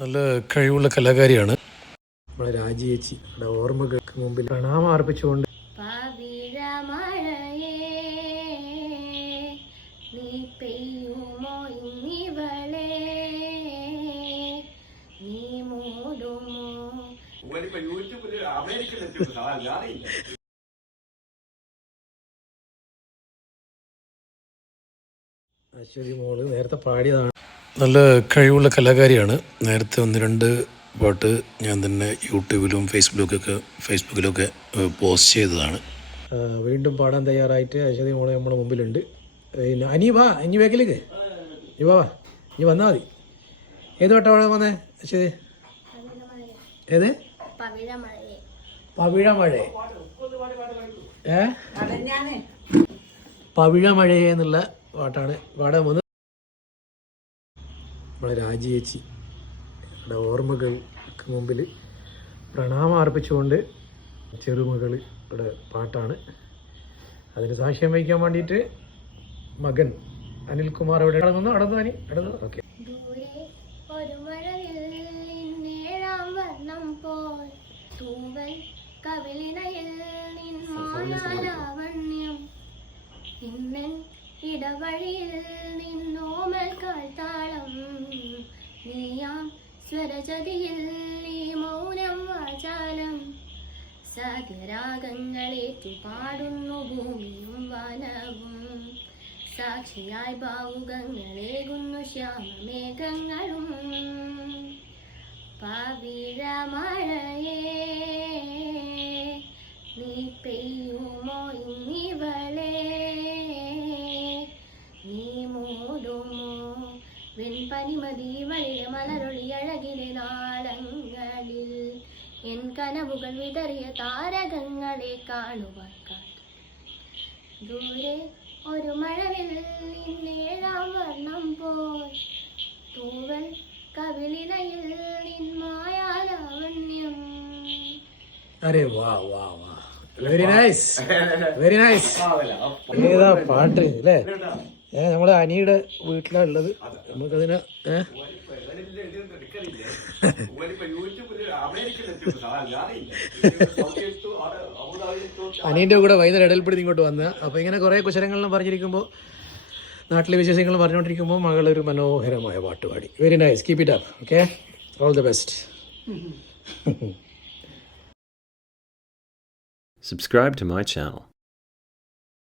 നല്ല കഴിവുള്ള കലാകാരിയാണ്. നമ്മളെ രാജിയേച്ചി ഓർമ്മകൾക്ക് മുമ്പിൽ പ്രണാമം അർപ്പിച്ചുകൊണ്ട് അശ്വതി മോള് നേരത്തെ പാടിയതാണ്. നല്ല കഴിവുള്ള കലാകാരിയാണ്. നേരത്തെ 1-2 പാട്ട് ഞാൻ തന്നെ യൂട്യൂബിലും ഫേസ്ബുക്കിലൊക്കെ പോസ്റ്റ് ചെയ്തതാണ്. വീണ്ടും പാടാൻ തയ്യാറായിട്ട് അശ്വതി മോളെ നമ്മുടെ മുമ്പിലുണ്ട്. അനി വാ, ഇനി വേക്കിലേക്ക് നീ വാ, നീ വന്നാൽ മതി. ഏത് വട്ടമാണ് വന്നേ അശ്വതി? ഏത്? പവിഴമഴ. പവിഴമഴ എന്നുള്ള പാട്ടാണ് പാടാൻ വന്നത്. നമ്മളെ രാജിയേച്ചി ഓർമ്മകൾക്ക് മുമ്പിൽ പ്രണാമം അർപ്പിച്ചുകൊണ്ട് ചെറുമകളുടെ പാട്ടാണ്. അതിന് സാക്ഷ്യം വഹിക്കാൻ വേണ്ടിയിട്ട് മകൻ അനിൽകുമാർ ഇവിടെ നടന്നു. ഓക്കെ. ഇടവഴിയിൽ നിന്നോമൽ കാൽത്താളം നീയാം സ്വരജതിയിൽ ഈ മൗനം വാചാലം സാഗരാഗങ്ങളേറ്റു പാടുന്നു ഭൂമിയും വനവും സാക്ഷിയായി ഭാവുകങ്ങളേകുന്നു ശ്യാമമേഘങ്ങളും പവിഴമഴയേ നീ പെയ്യുമോ ഇന്നിവളേ നീ മൂടുമോ വെൺപനിമതി വഴിയ മലരൊളി അഴകിലെ നാളങ്ങളിൽ എൻ കനവുകൾ വിതറിയ താരകങ്ങളെ കാണുവാൻ കാത്തു ദൂരെ ഒരു മഴവിൽ നിന്നേഴാം വർണ്ണം പോൽ തൂവൽ കവിളിനയിൽ നിന്മായാലാവണ്യം. അരെ വാ വാ വാ, വെരി നൈസ്, വെരി നൈസ്. ഏതാ പാട്ട് അല്ലേ? നമ്മള് അനിയുടെ വീട്ടിലാണ് ഉള്ളത്. നമുക്കതിന് അനിയൻ്റെ കൂടെ വൈകുന്നേരം ഇടയിൽപ്പെടുത്തി ഇങ്ങോട്ട് വന്ന്. അപ്പോൾ ഇങ്ങനെ കുറേ കുശലങ്ങളെല്ലാം പറഞ്ഞിരിക്കുമ്പോൾ, നാട്ടിലെ വിശേഷങ്ങൾ പറഞ്ഞുകൊണ്ടിരിക്കുമ്പോൾ മകളൊരു മനോഹരമായ പാട്ട് പാടി. Very nice, keep it up. Okay, all the best. Subscribe to my channel.